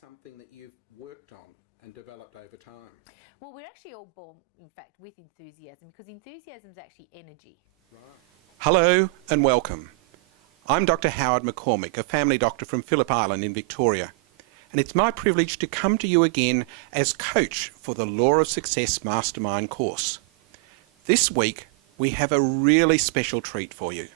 something that you've worked on and developed over time? Well, we're actually all born, in fact, with enthusiasm, because enthusiasm is actually energy. Right. Hello and welcome. I'm Dr. Howard McCormick, a family doctor from Phillip Island in Victoria, and it's my privilege to come to you again as coach for the Law of Success Mastermind course. This week we have a really special treat for you.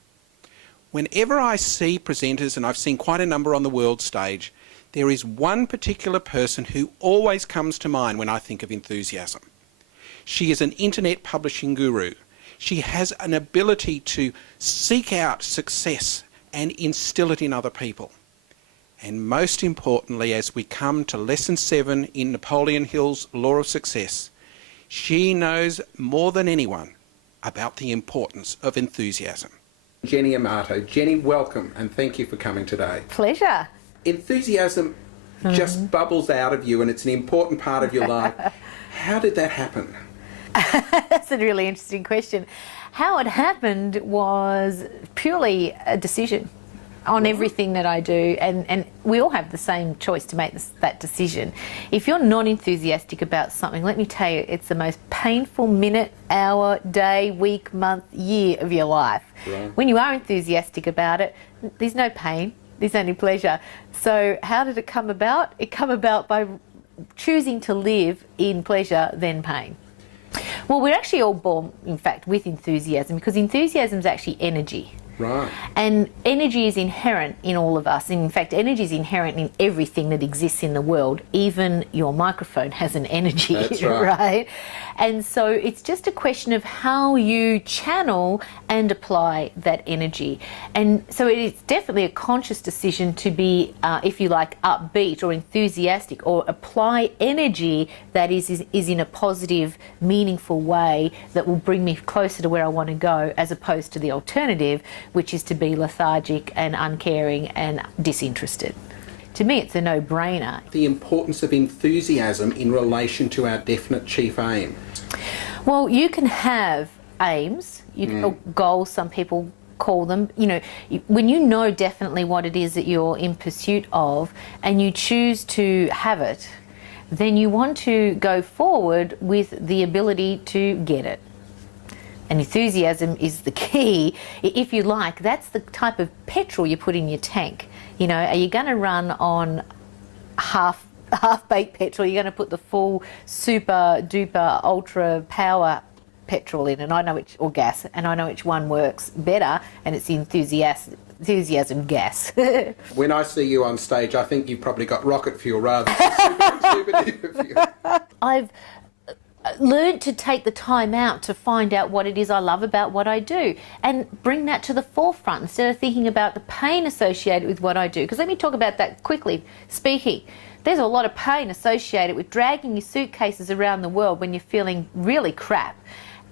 Whenever I see presenters, and I've seen quite a number on the world stage, there is one particular person who always comes to mind when I think of enthusiasm. She is an internet publishing guru. She has an ability to seek out success and instill it in other people. And most importantly, as we come to lesson 7 in Napoleon Hill's Law of Success, she knows more than anyone about the importance of enthusiasm. Jennie Armato. Jennie, welcome and thank you for coming today. Pleasure. Enthusiasm just bubbles out of you and it's an important part of your life. How did that happen? That's a really interesting question. How it happened was purely a decision on everything that I do, and we all have the same choice to make that decision. If you're not enthusiastic about something, let me tell you, it's the most painful minute, hour, day, week, month, year of your life. Right. When you are enthusiastic about it, there's no pain, there's only pleasure. So how did it come about? It came about by choosing to live in pleasure than pain. Well, we're actually all born, in fact, with enthusiasm, because enthusiasm is actually energy. Right. And energy is inherent in all of us. In fact, energy is inherent in everything that exists in the world. Even your microphone has an energy. That's right. Right? And so it's just a question of how you channel and apply that energy. And so it is definitely a conscious decision to be, if you like, upbeat or enthusiastic, or apply energy that is in a positive, meaningful way that will bring me closer to where I want to go, as opposed to the alternative, which is to be lethargic and uncaring and disinterested. To me, it's a no-brainer. The importance of enthusiasm in relation to our definite chief aim. Well, you can have aims, or goals, some people call them. You know, when you know definitely what it is that you're in pursuit of and you choose to have it, then you want to go forward with the ability to get it. And enthusiasm is the key. If you like, that's the type of petrol you put in your tank. You know, are you going to run on half-baked petrol? You're going to put the full super duper ultra power petrol in, and I know which, or gas, and I know which one works better, and it's the enthusiasm gas. When I see you on stage, I think you've probably got rocket fuel rather than super duper fuel. I've learned to take the time out to find out what it is I love about what I do and bring that to the forefront instead of thinking about the pain associated with what I do. Because let me talk about that quickly speaking. There's a lot of pain associated with dragging your suitcases around the world when you're feeling really crap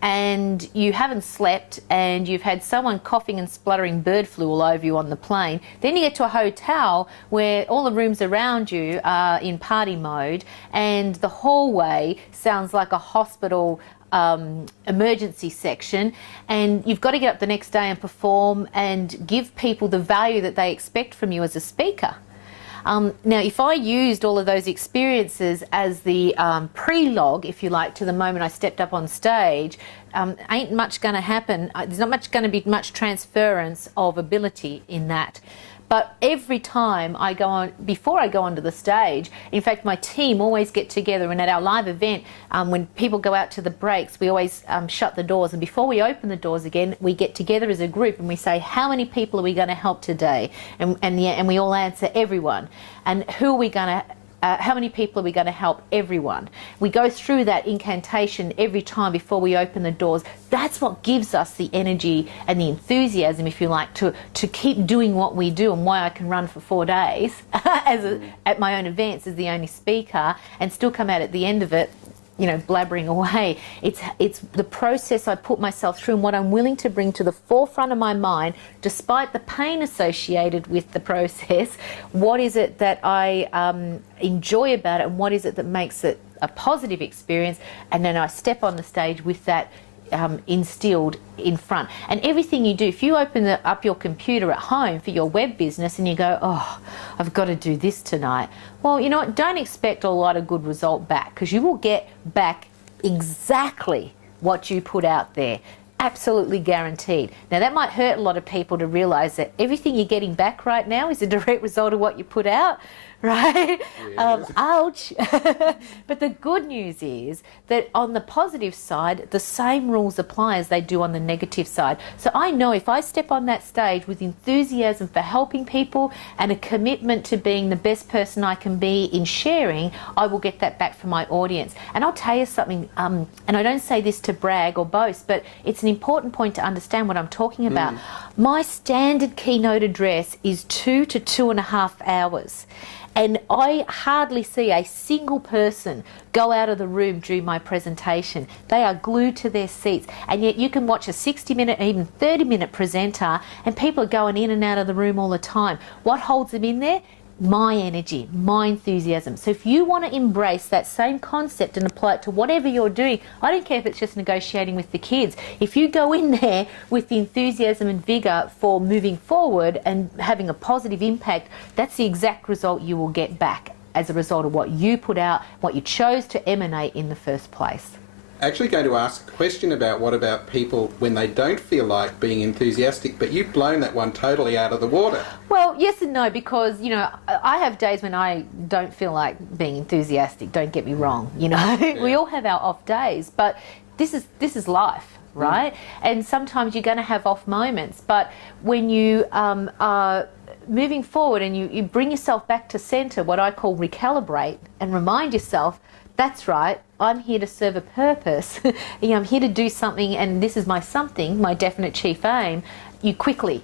and you haven't slept and you've had someone coughing and spluttering bird flu all over you on the plane. Then you get to a hotel where all the rooms around you are in party mode and the hallway sounds like a hospital emergency section, and you've got to get up the next day and perform and give people the value that they expect from you as a speaker. Now, if I used all of those experiences as the pre-log, if you like, to the moment I stepped up on stage, ain't much going to happen. There's not going to be much transference of ability in that. But every time I go on, before I go onto the stage, in fact, my team always get together, and at our live event, when people go out to the breaks, we always shut the doors. And before we open the doors again, we get together as a group and we say, how many people are we going to help today? And we all answer everyone. And who are we going to how many people are we going to help? Everyone. We go through that incantation every time before we open the doors. That's what gives us the energy and the enthusiasm, if you like, to keep doing what we do, and why I can run for 4 days at my own events as the only speaker and still come out at the end of it, you know, blabbering away. It's the process I put myself through and what I'm willing to bring to the forefront of my mind, despite the pain associated with the process. What is it that I enjoy about it, and what is it that makes it a positive experience? And then I step on the stage with that instilled in front. And everything you do, if you open up your computer at home for your web business and you go, oh, I've got to do this tonight. Well, you know what? Don't expect a lot of good result back, because you will get back exactly what you put out there. Absolutely guaranteed. Now, that might hurt a lot of people to realise that everything you're getting back right now is a direct result of what you put out, right? Yes. Ouch. But the good news is that on the positive side, the same rules apply as they do on the negative side. So I know if I step on that stage with enthusiasm for helping people and a commitment to being the best person I can be in sharing, I will get that back from my audience. And I'll tell you something, and I don't say this to brag or boast, but it's an important point to understand what I'm talking about. My standard keynote address is 2 to 2.5 hours. And I hardly see a single person go out of the room during my presentation. They are glued to their seats. And yet you can watch a 60-minute, even 30-minute presenter, and people are going in and out of the room all the time. What holds them in there? My energy, my enthusiasm. So if you want to embrace that same concept and apply it to whatever you're doing, I don't care if it's just negotiating with the kids. If you go in there with the enthusiasm and vigour for moving forward and having a positive impact, that's the exact result you will get back as a result of what you put out, what you chose to emanate in the first place. Actually going to ask a question about what about people when they don't feel like being enthusiastic, but you've blown that one totally out of the water. Well, yes and no, because, you know, I have days when I don't feel like being enthusiastic, don't get me wrong, you know. Yeah. We all have our off days, but this is life, right? And sometimes you're going to have off moments, but when you are moving forward and you bring yourself back to centre, what I call recalibrate, and remind yourself, that's right, I'm here to serve a purpose. You know, I'm here to do something, and this is my something, my definite chief aim. You quickly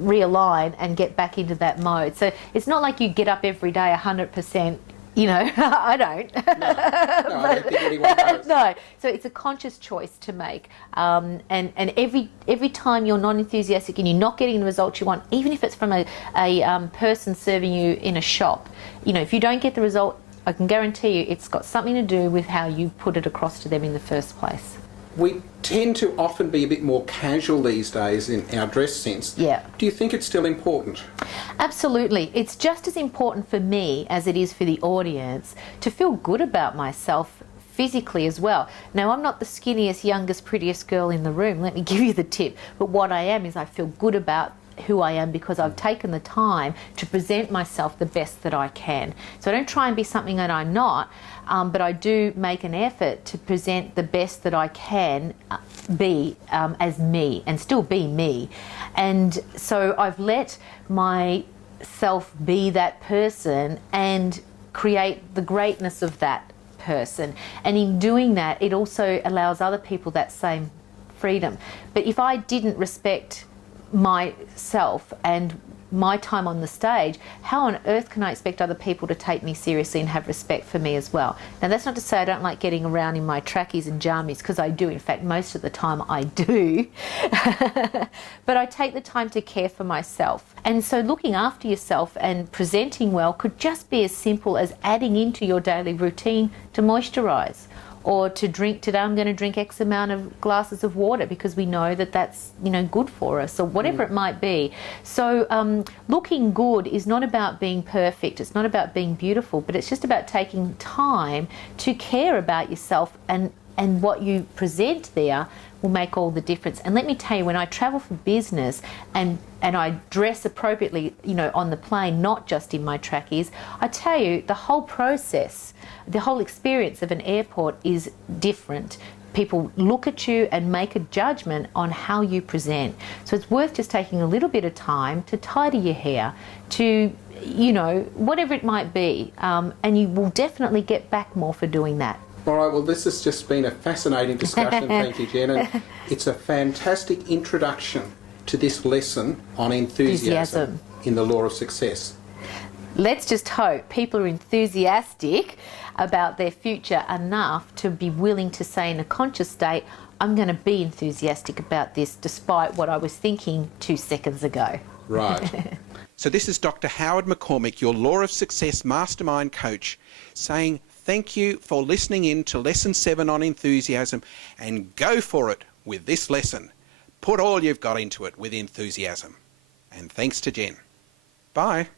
realign and get back into that mode. So it's not like you get up every day 100%, you know, I don't. No, I don't think anyone does. No, so it's a conscious choice to make. And every time you're not enthusiastic and you're not getting the results you want, even if it's from a person serving you in a shop, you know, if you don't get the result, I can guarantee you it's got something to do with how you put it across to them in the first place. We tend to often be a bit more casual these days in our dress sense. Yeah. Do you think it's still important? Absolutely. It's just as important for me as it is for the audience to feel good about myself physically as well. Now, I'm not the skinniest, youngest, prettiest girl in the room, let me give you the tip, but what I am is I feel good about who I am because I've taken the time to present myself the best that I can. So I don't try and be something that I'm not, but I do make an effort to present the best that I can be as me and still be me. And so I've let myself be that person and create the greatness of that person. And in doing that, it also allows other people that same freedom. But if I didn't respect myself and my time on the stage, how on earth can I expect other people to take me seriously and have respect for me as well? Now, that's not to say I don't like getting around in my trackies and jammies, because I do. In fact, most of the time I do. But I take the time to care for myself. And so looking after yourself and presenting well could just be as simple as adding into your daily routine to moisturise, or to drink, today I'm going to drink X amount of glasses of water because we know that that's, you know, good for us, or whatever it might be. So looking good is not about being perfect, it's not about being beautiful, but it's just about taking time to care about yourself, and what you present there will make all the difference. And let me tell you, when I travel for business and I dress appropriately, you know, on the plane, not just in my trackies, I tell you, the whole process, the whole experience of an airport is different. People look at you and make a judgment on how you present. So it's worth just taking a little bit of time to tidy your hair, to, you know, whatever it might be, and you will definitely get back more for doing that. All right, well, this has just been a fascinating discussion. Thank you, Jen. And it's a fantastic introduction to this lesson on enthusiasm in the law of success. Let's just hope people are enthusiastic about their future enough to be willing to say in a conscious state, I'm going to be enthusiastic about this despite what I was thinking 2 seconds ago. Right. So this is Dr. Howard McCormick, your Law of Success Mastermind coach, saying thank you for listening in to Lesson 7 on enthusiasm, and go for it with this lesson. Put all you've got into it with enthusiasm. And thanks to Jen. Bye.